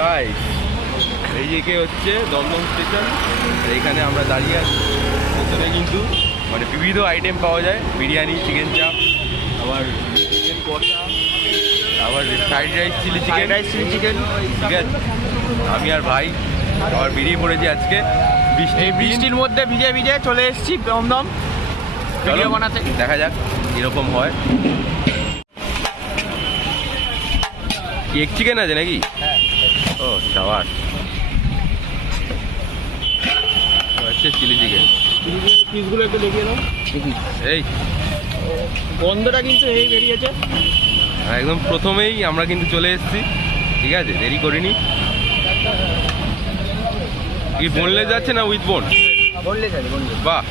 Guys এই যে হচ্ছে দমদম স্টেশন। এখানে আমরা দাঁড়িয়ে আছি। ভেতরে কিন্তু মানে বিবিধ আইটেম পাওয়া যায়। বিরিয়ানি চিকেন চাপ আবার চিকেন কষা আবার fried rice chilli chicken rice chilli chicken ঠিক আছে। আমি আর ভাই আবার বেরিয়ে পড়েছি আজকে। বৃষ্টি এই বৃষ্টির মধ্যে ভিজে ভিজে চলে এসেছি দমদম। ভিডিও বানাতে। দেখা যাক এরকম হয়। এগ চিকেন আছে নাকি? ও সাবাস হচ্ছে চিলি চিকেন। পিসগুলো একটু দেখিয়ে দাও এই গন্ধটা কিন্তু এই বেরিয়েছে। একদম প্রথমেই আমরা কিন্তু চলে এসেছি। ঠিক আছে দেরি করিনি। কি বোনলেস যাচ্ছে না উইথ বোন? বললে বাহ।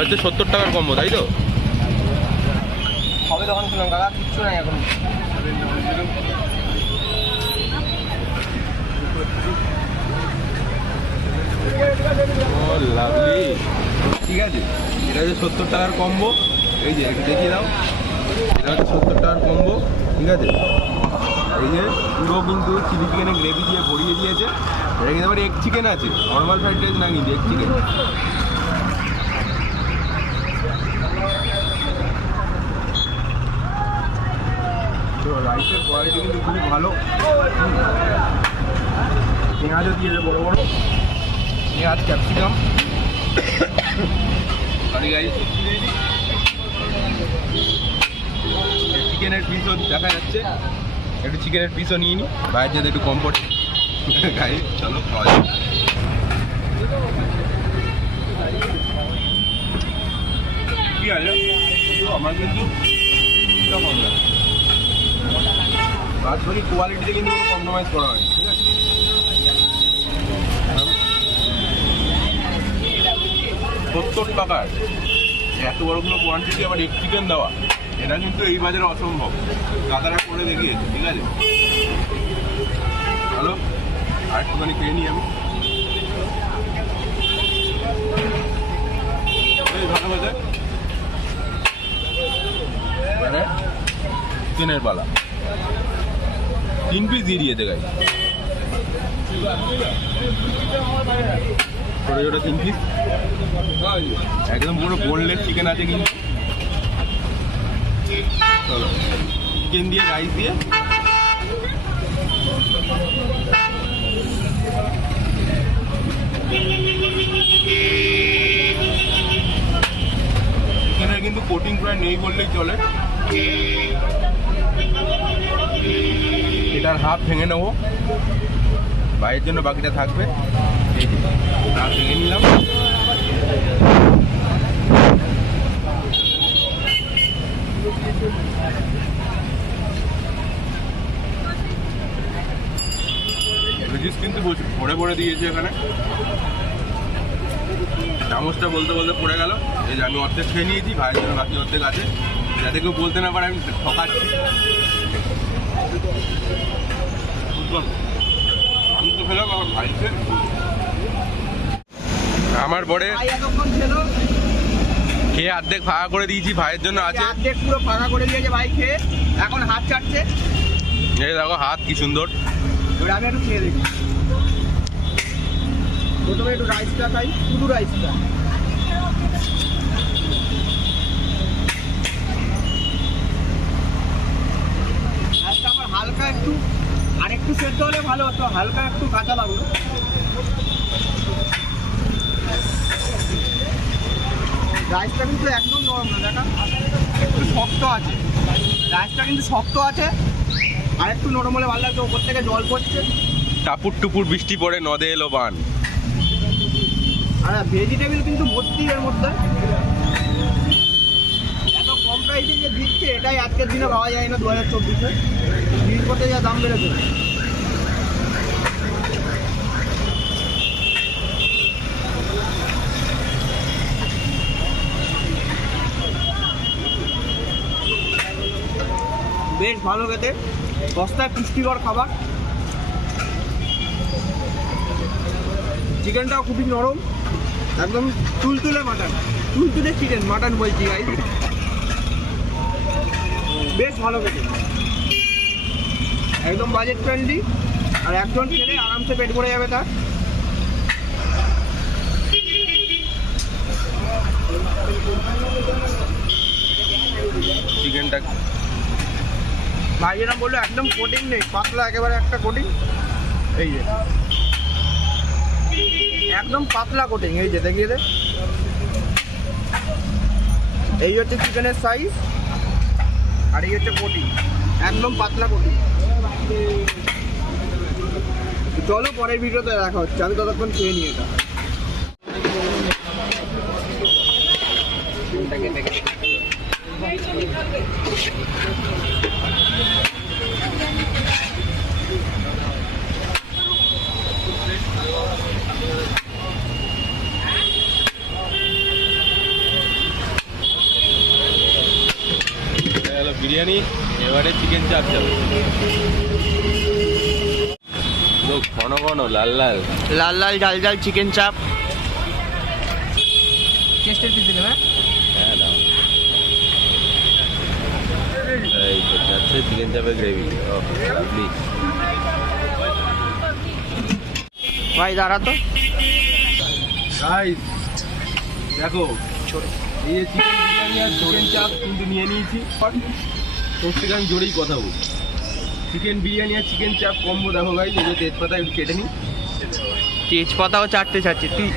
হচ্ছে সত্তর টাকার কম্বো তাই তো? হবে তখন শুনলাম, কাকা, কিচ্ছু নাই এখন। ঠিক আছে, এটা হচ্ছে সত্তর টাকার কম্বো এই যে, একটু দেখিয়ে দাও। এটা হচ্ছে সত্তর টাকার কম্বো ঠিক আছে? এই যে, পুরো কিন্তু চিলি চিকেনের গ্রেভি দিয়ে ভরিয়ে দিয়েছে। এটা কিন্তু আবার এগ চিকেন আছে নর্মাল ফ্রাইড রাইস না, কিন্তু এগ চিকেন রাইসের কোয়ালিটি কিন্তু খুবই ভালো। পেঁয়াজও দিয়েছে বড় বড়। পেঁয়াজ ক্যাপসিকাম গাইস চিকেনের পিসও দেখা যাচ্ছে। একটু চিকেনের পিসও নিয়ে নি। বাইরে যাতে একটু কম পড়ে। চলো খাওয়া যাক। আমার কিন্তু কম লাগে বাদবাকি কোয়ালিটিতে কিন্তু কোনো কম্প্রোমাইজ করা হয়নি ঠিক আছে? সত্তর টাকার এত বড়গুলো কোয়ান্টিটি আবার এক চিকেন দেওয়া, এটা কিন্তু এই বাজারে অসম্ভব। দাদারা করে দেখিয়েছে, ঠিক আছে? হ্যালো আর একটুখানি খেয়ে নিই আমি। ভালো মানে চিকেনের বালা তিন পিস দিয়ে দিয়েছে গাই ছোটো ছোটো তিন পিস একদম পুরো বোনলেস চিকেন আছে কিন্তু। চিকেন দিয়ে রাইস দিয়ে। চিকেনের কিন্তু কোটিং প্রায় নেই বললেই চলে। এটার হাফ ভেঙে নেব। ভাইয়ের জন্য বাকিটা থাকবে। হাফ ভেঙে নিলাম। ভেজিস কিন্তু ভরে ভরে দিয়েছে এখানে। চামচটা বলতে বলতে পড়ে গেল। এই যে আমি অর্ধেক খেয়ে নিয়েছি, ভাইয়ের জন্য বাকি অর্ধেক আছে। যাতে কেউ বলতে না পারে, আমি ঠকাচ্ছি বুঝলাম আমি তো খেলাম আমার ভাই খেয়ে অর্ধেক ফাঁকা করে দিয়েছি ভাইয়ের জন্য আছে। অর্ধেক পুরো ফাঁকা করে দিয়েছে ভাই খেয়ে। এখন হাত চাটছে এই দেখো হাত কি সুন্দর। এবার আমি একটু খেয়ে দেখি। প্রথমে একটু রাইসটা খাই শুধু রাইসটা আমার হালকা একটু আর একটু সেদ্ধ হলে ভালো হতো হালকা একটু কাঁচা লাগল রাইসটা কিন্তু একদম নরম না দেখা। একটু শক্ত আছে। রাইসটা কিন্তু শক্ত আছে আর একটু নরম হলে ভালো লাগতো ওপর থেকে জল পড়ছে। টাপুর টুপুর বৃষ্টি পড়ে নদে এলো বান। আর ভেজিটেবল কিন্তু ভর্তি এর মধ্যে। এত কম প্রাইসে যে দিচ্ছে এটাই আজকের দিনে পাওয়া যায় না দু হাজার চব্বিশে জিনিসপত্রে যা দাম বেড়েছে। ভালো খেতে। সস্তায় পুষ্টিকর খাবার। চিকেনটাও খুবই নরম। একদম তুলতুলে মাটন তুলতুলে চিকেন মাটন বলছি গাই বেশ ভালো খেতে। একদম বাজেট ফ্রেন্ডলি আর একজন খেলে আরামসে পেট ভরে যাবে তার। চিকেনটা ভাই যেরকম বলল একদম কোটিং নেই, পাতলা, একেবারে একটা কোটিং এই যে। একদম পাতলা কোটিং এই যে, দেখিয়ে দে। এই হচ্ছে চিকেনের সাইজ আর এই হচ্ছে কোটিং একদম পাতলা কোটিং চলো পরের ভিডিওতে দেখা হচ্ছে, আমি ততক্ষণ খেয়ে নিয়ে এটা এটা হলো বিরিয়ানি এবারে চিকেন চাপ যাবে। ঘন ঘন লাল লাল। লাল লাল ঝাল ঝাল চিকেন চাপ পিস হ্যাঁ হ্যাঁ দাও এই যাচ্ছে চিকেন চাপের গ্রেভি ও লাভলি ভাই দাঁড়া তো। দেখো এই যে চিকেন বিরিয়ানি আর চিকেন চাপ কিন্তু নিয়ে নিয়েছি। তোর থেকে আমি জোরেই কথা বলছি। চিকেন বিরিয়ানি আর চিকেন চাপ কম্বো দেখো গাইস এই যে তেজপাতা একটু কেটে নিই। তেজপাতাও চাটতে চাচ্ছি। তুই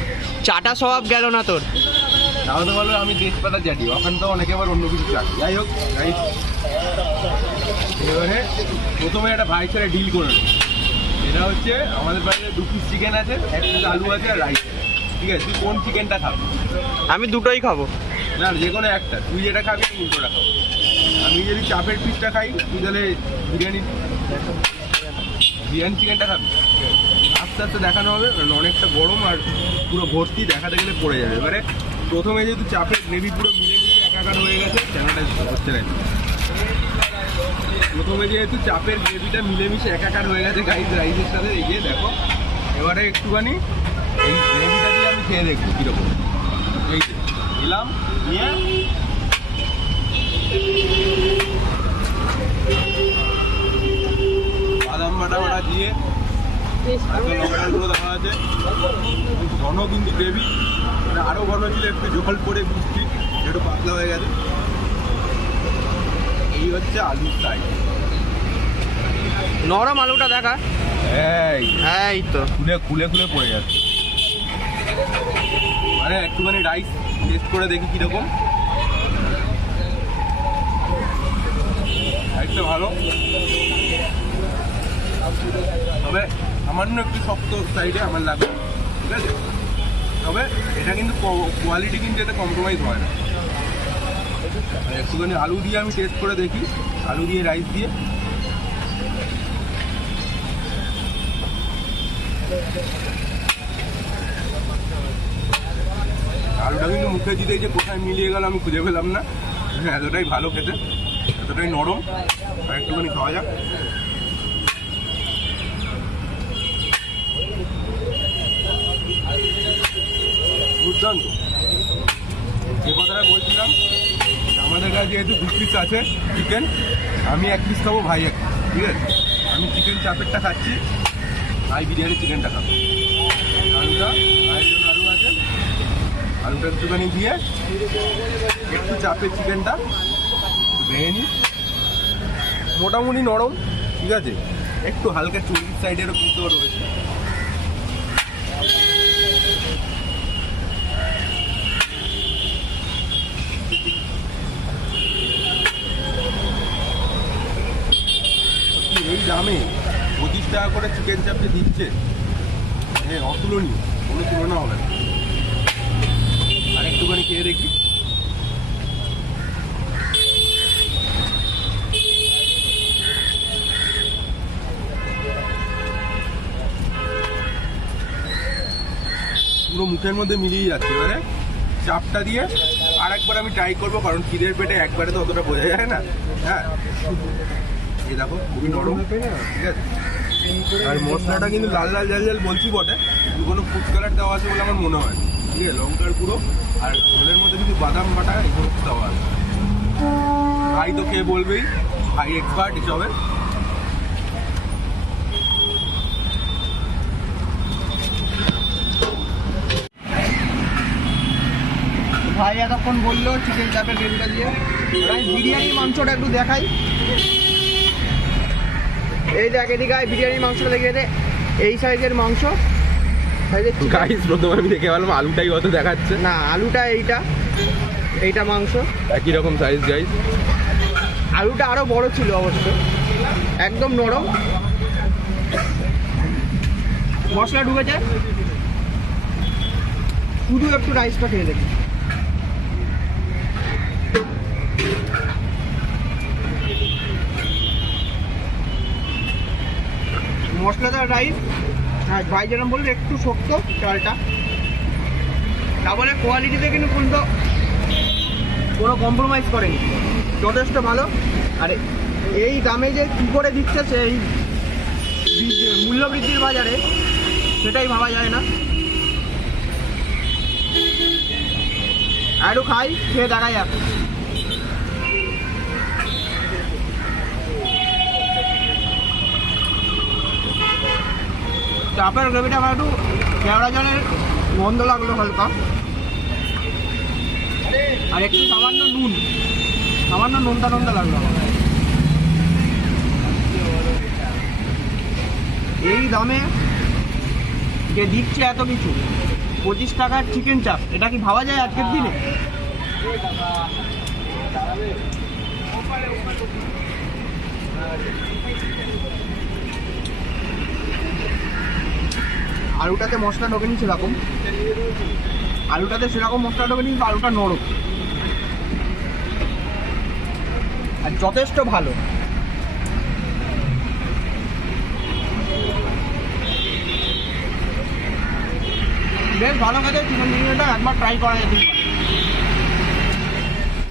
চাটা স্বভাব গেল না তোর? তাও তো বলো আমি তেজপাতা চাটি ওখানে তো অনেকে আবার অন্য কিছু চাটি। যাই হোক এবারে প্রথমে একটা ভাই ছেড়ে ডিল করে এটা হচ্ছে আমাদের বাড়িতে দু পিস চিকেন আছে এক পিস আলু আছে আর রাইস ঠিক আছে তুই কোন চিকেনটা খাবি? আমি দুটোই খাব। না যে কোনো একটা। তুই যেটা খাবি আমি উল্টোটা খাব। আমি যদি চাপের পিসটা খাই তুই তাহলে বিরিয়ানি বিরিয়ানি চিকেনটা খাবি? আস্তে আস্তে দেখানো হবে কারণ অনেকটা গরম আর পুরো ভর্তি দেখাতে গেলে পড়ে যাবে। এবারে প্রথমে যেহেতু চাপের গ্রেভি পুরো মিলেমিশে একাকার হয়ে গেছে চ্যানেলটা হচ্ছে না প্রথমে যেহেতু চাপের গ্রেভিটা মিলেমিশে একাকার হয়ে গেছে গাইস রাইসের সাথে, এই যে দেখো। এবারে একটুখানি এই গ্রেভিটা দিয়ে আমি খেয়ে দেখব কীরকম। এই দিলাম বাদাম বাটা বাটা দিয়ে ঘন কিন্তু গ্রেভি মানে আরও ঘন ছিল, একটু জল পরে মিষ্টি, একটু পাতলা হয়ে গেছে। হচ্ছে আলুর সাইজ নরম আলুটা দেখা। এই। এই তো। খুলে খুলে খুলে পড়ে যাচ্ছে। মানে একটুখানি রাইস টেস্ট করে দেখি কীরকম। রাইসটা ভালো। তবে সামান্য একটু শক্ত সাইডে আমার লাগবে। ঠিক আছে? তবে এটা কিন্তু কোয়ালিটি কিন্তু এতে কম্প্রোমাইজ হয় না। একটুখানি আলু দিয়ে আমি টেস্ট করে দেখি। আলু দিয়ে রাইস দিয়ে। আলুটা কিন্তু মুখে দিতেই যে কোথায় মিলিয়ে গেল আমি খুঁজে পেলাম না। এতটাই ভালো খেতে, এতটাই নরম। আর একটুখানি খাওয়া যাক। দুর্দান্ত। যে কথাটা বলছিলাম আমাদের যেহেতু দু পিস আছে চিকেন আমি এক পিস খাব, ভাই এক ঠিক আছে? আমি চিকেন চাপেরটা খাচ্ছি, ভাই বিরিয়ানি চিকেনটা খাব। আলুটা আলু আছে। আলুটা একটুখানি দিয়ে একটু চাপের চিকেনটা ভেঙে নিই। মোটামুটি নরম, ঠিক আছে? একটু হালকা চল্লিশ সাইডেরও কিন্তু রয়েছে কি এই দামে পঁচিশ টাকা করে চিকেন চাপে দিচ্ছে। হ্যাঁ অতুলনীয়। কোনো তুলনা হবে না। আর একটুখানি খেয়ে দেখি। পুরো মুখের মধ্যে মিলিয়ে যাচ্ছে। এবারে চাপটা দিয়ে আর একবার আমি ট্রাই করব, কারণ খিদের পেটে একবারে তো অতটা বোঝা যায় না। হ্যাঁ। এই দেখো, খুবই নরম। ঠিক আছে? আর মশলাটা কিন্তু লাল লাল ঝাল ঝাল বলছি বটে কোনো ফুড কালার দেওয়া আছে বলে আমার মনে হয় ঠিক আছে? লঙ্কার গুঁড়ো আর ঝোলের মধ্যে কিন্তু বাদাম বাটা এগুলো দেওয়া আছে। ভাই তো খেয়ে বলবেই ভাই এক্সপার্ট এসবে ভাই এতক্ষণ বলল চিকেন চাপের গ্রেভিটা দিয়ে। বিরিয়ানি মাংসটা একটু দেখাই। এই দেখ এদিকে আয়, বিরিয়ানি মাংসটা দেখে দে। এই সাইজের মাংস। গাইস প্রথমে আমি দেখে পেলাম আলুটাই অত দেখাচ্ছে। না আলুটা এইটা। এইটা মাংস। একই রকম সাইজ গাইস আলুটা আরও বড় ছিল অবশ্য। একদম নরম। মশলা ঢুকেছে। শুধু একটু রাইসটা খেয়ে দেখি। রাইস হ্যাঁ ভাই যেরকম বলল একটু শক্ত চালটা। তারপরে কোয়ালিটিতে কিন্তু কোনো কোনো কম্প্রোমাইজ করেনি। যথেষ্ট ভালো। আর এই দামে যে কী করে দিচ্ছে সেই মূল্য বৃদ্ধির বাজারে সেটাই ভাবা যায় না। আরও খাই, খেয়ে দেখা যাক। চাপের গ্রেভিটা আমার একটু কেওড়া জলের গন্ধ লাগল হালকা। আর একটু সামান্য নুন। সামান্য নোনতা নোনতা লাগল। এই দামে যে দিচ্ছে এত কিছু, পঁচিশ টাকার চিকেন চাপ এটা কি ভাবা যায় আজকের দিনে? আলুটাতে মশলা ঢোকেনি সেরকম। আলুটাতে সেরকম মশলা ঢোকে নি, কিন্তু আলুটা নরম। আর যথেষ্ট ভালো। বেশ ভালো কাজে চিকেন বিরিয়ানিটা একবার ট্রাই করা যেতে পারে।